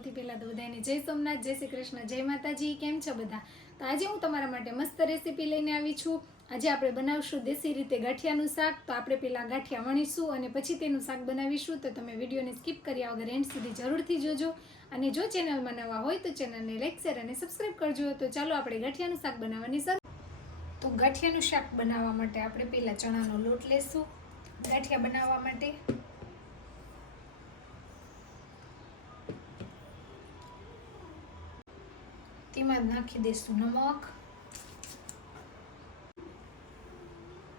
સૌથી પહેલાં તો બધાને જય સોમનાથ, જય શ્રી કૃષ્ણ, જય માતાજી, કેમ છો બધા? તો આજે હું તમારા માટે મસ્ત રેસીપી લઈને આવી છું. આજે આપણે બનાવશું દેશી રીતે ગાંઠિયાનું શાક. તો આપણે પહેલાં ગાંઠિયા વણીશું અને પછી તેનું શાક બનાવીશું. તો તમે વિડીયોને સ્કીપ કર્યા વગર એન્ડ સુધી જરૂરથી જોજો. અને જો ચેનલમાં નવા હોય તો ચેનલને લાઈક શેર અને સબસ્ક્રાઈબ કરજો. તો ચાલો આપણે ગાંઠિયાનું શાક બનાવવાની શરૂ. તો ગાંઠિયાનું શાક બનાવવા માટે આપણે પહેલાં ચણાનો લોટ લેશું. ગાંઠિયા બનાવવા માટે જ નાખી દઈશું નમક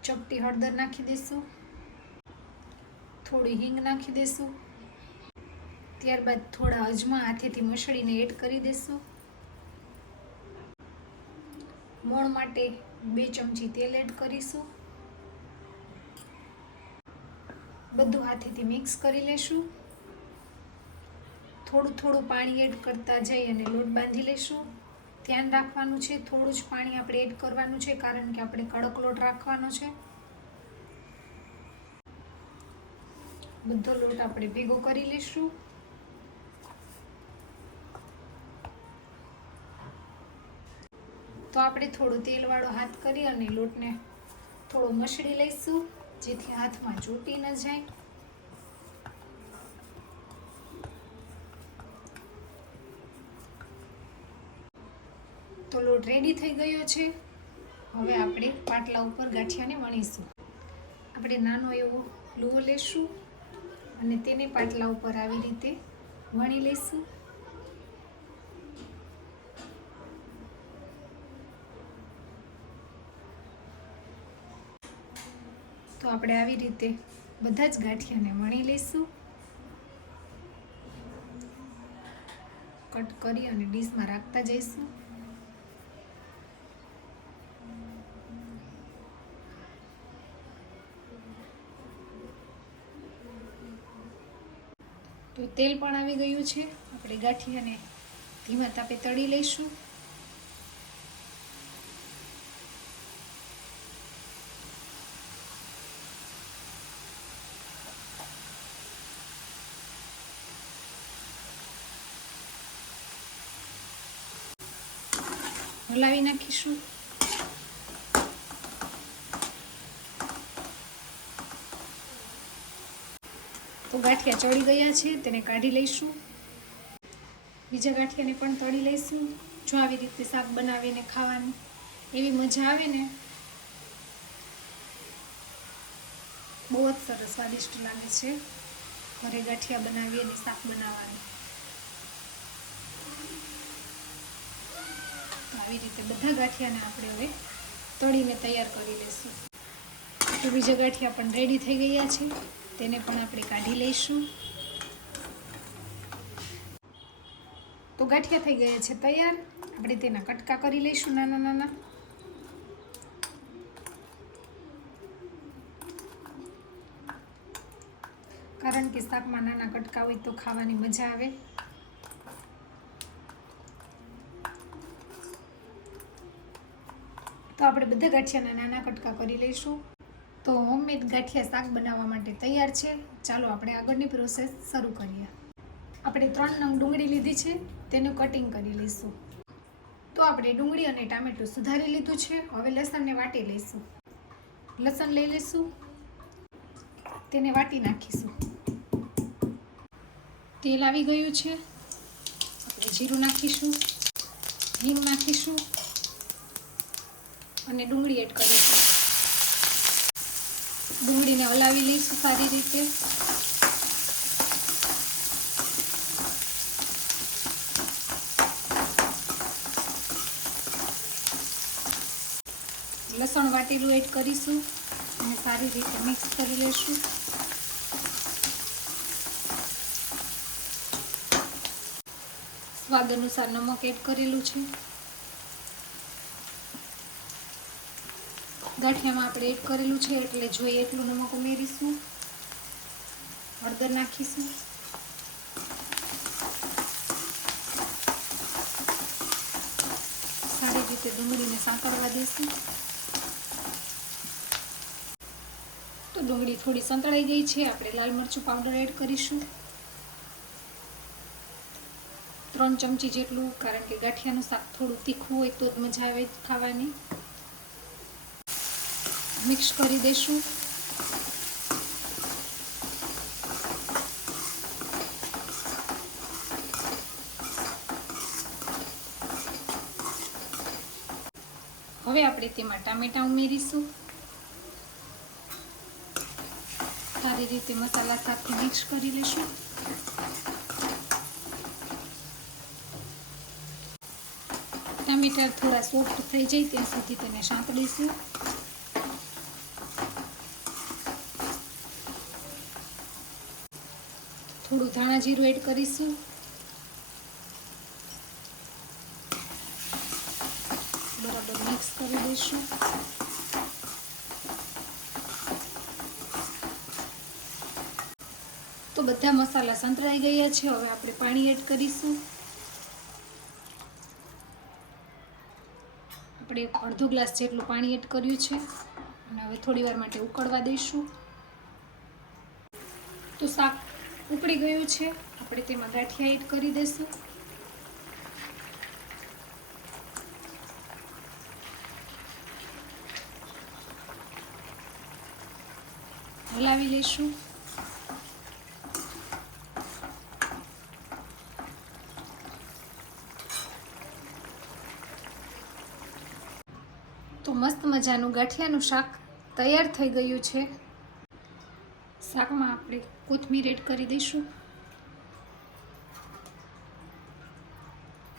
ચપટી હળદર નાખી દઈશું થોડી હિંગ નાખી દઈશું ત્યારબાદ થોડા અજમા હાથેથી મસળીને એડ કરી દઈશું મોણ માટે બે ચમચી તેલ એડ કરીશું બધું હાથેથી મિક્સ કરી લેશું થોડું થોડું પાણી એડ કરતા જઈ અને લોટ બાંધી લેશું ધ્યાન રાખવાનું છે, થોડું જ પાણી આપણે એડ કરવાનું છે, કારણ કે આપણે કડક લોટ રાખવાનો છે. બધો લોટ આપણે ભેગો કરી લઈશું. તો આપણે થોડો તેલવાળો હાથ કરી અને લોટને થોડો મસળી લઈશું, જેથી હાથમાં ચોટી ન જાય. તો લોટ રેડી થઈ ગયો છે. હવે આપણે પાટલા ઉપર ગાંઠિયાને વણીશું. આપણે નાનો એવો લુવો લેશું અને તેને પાટલા ઉપર આવી રીતે વણી લઈશું. તો આપણે આવી રીતે બધા જ ગાંઠિયાને વણી લઈશું. કટ કરી અને ડીશમાં રાખતા જઈશું. તો તેલ પણ આવી ગયું છે. આપણે ગાંઠિયાને ધીમા તાપે તળી લઈશું. હલાવી નાખીશું. ગાંઠિયા ચડી ગયા છે, તેને કાઢી લઈશું. બીજા ગાંઠિયાને પણ તળી લઈશું. જો આવી રીતે શાક બનાવીને ખાવાની એવી મજા આવે ને, બહુ જ સરસ સ્વાદિષ્ટ લાગે છે. ઘરે ગાંઠિયા બનાવી અને શાક બનાવવાની. આવી રીતે બધા ગાંઠિયાને આપણે હવે તળીને તૈયાર કરી લઈશું. તો બીજા ગાંઠિયા પણ રેડી થઈ ગયા છે. તેને પણ આપણે કાઢી લઈશું. તો ગાંઠિયા થઈ ગયા છે તૈયાર. આપણે તેના કટકા કરી લઈશું નાના નાના. કારણ કે શાકમાં નાના કટકા હોય તો ખાવાની મજા આવે. તો આપણે બધા ગાંઠિયાના નાના કટકા કરી લઈશું. તો હોમમેડ ગાંઠિયા શાક બનાવવા માટે તૈયાર છે. ચાલો આપણે આગળની પ્રોસેસ શરૂ કરીએ. આપણે ત્રણ નંગ ડુંગળી લીધી છે, તેનું કટિંગ કરી લઈશું. તો આપણે ડુંગળી અને ટામેટું સુધારી લીધું છે, હવે લસણને વાટી લઈશું. લસણ લઈ લઈશું, તેને વાટી નાખીશું. તેલ આવી ગયું છે, આપણે જીરું નાખીશું, હિંગ નાખીશું, અને ડુંગળી એડ કરીશું. ડુંગળીને હલાવી લઈશું સારી રીતે. લસણ વાટેલું એડ કરીશું અને સારી રીતે મિક્સ કરી લઈશું. સ્વાદ અનુસાર નમક એડ કરેલું છે. ગાંઠિયામાં આપણે એડ કરેલું છે, એટલે જોઈએ એટલું નમક ઉમેરીશું. હળદર નાખીશું. સારી રીતે ડુંગળીને સાંકળવા દઈશું તો ડુંગળી થોડી સંતળાઈ ગઈ છે, આપણે લાલ મરચું પાવડર એડ કરીશું. ત્રણ ચમચી જેટલું, કારણ કે ગાંઠિયાનું શાક થોડું તીખું હોય તો જ મજા આવે ખાવાની. મિક્સ કરી દઈશું. હવે આપણે તેમાં ટામેટાં ઉમેરીશું. સારી રીતે મસાલા સાથે મિક્સ કરી લઈશું. ટામેટા થોડા સોફ્ટ થઈ જાય ત્યાં સુધી તેને સાંતળીશું થોડું ધાણા જીરું એડ કરીશું. બરાબર મિક્સ કરી દઈશું. તો બધા મસાલા સંતરાઈ ગયા છે, હવે આપણે પાણી એડ કરીશું. આપણે અડધો ગ્લાસ જેટલું પાણી એડ કર્યું છે, અને હવે થોડી વાર માટે ઉકળવા દઈશું. તો શાક ઉકળી ગયું છે. આપણે તેમાં ગાંઠિયા એડ કરી દઈશું. હલાવી લઈશું. તો મસ્ત મજાનું ગાંઠિયાનું શાક તૈયાર થઈ ગયું છે. શાકમાં આપણે કોથમીર એડ કરી દઈશું.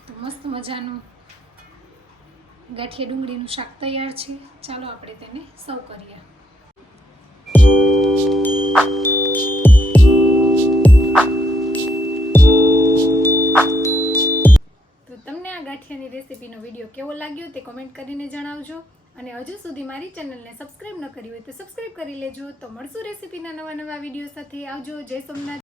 તો મસ્ત મજાનું ગાંઠિયા ડુંગળીનું શાક તૈયાર છે. ચાલો આપણે તેને સર્વ કરીએ. તો તમને આ ગાંઠિયાની રેસીપીનો વીડિયો કેવો લાગ્યો તે કોમેન્ટ કરીને જણાવજો. અને હજુ સુધી મારી ચેનલને સબસ્ક્રાઈબ ન કરી હોય તો સબસ્ક્રાઈબ કરી લેજો. તો મળશું રેસીપીના નવા નવા વીડિયો સાથે. આવજો. જય સોમનાથ.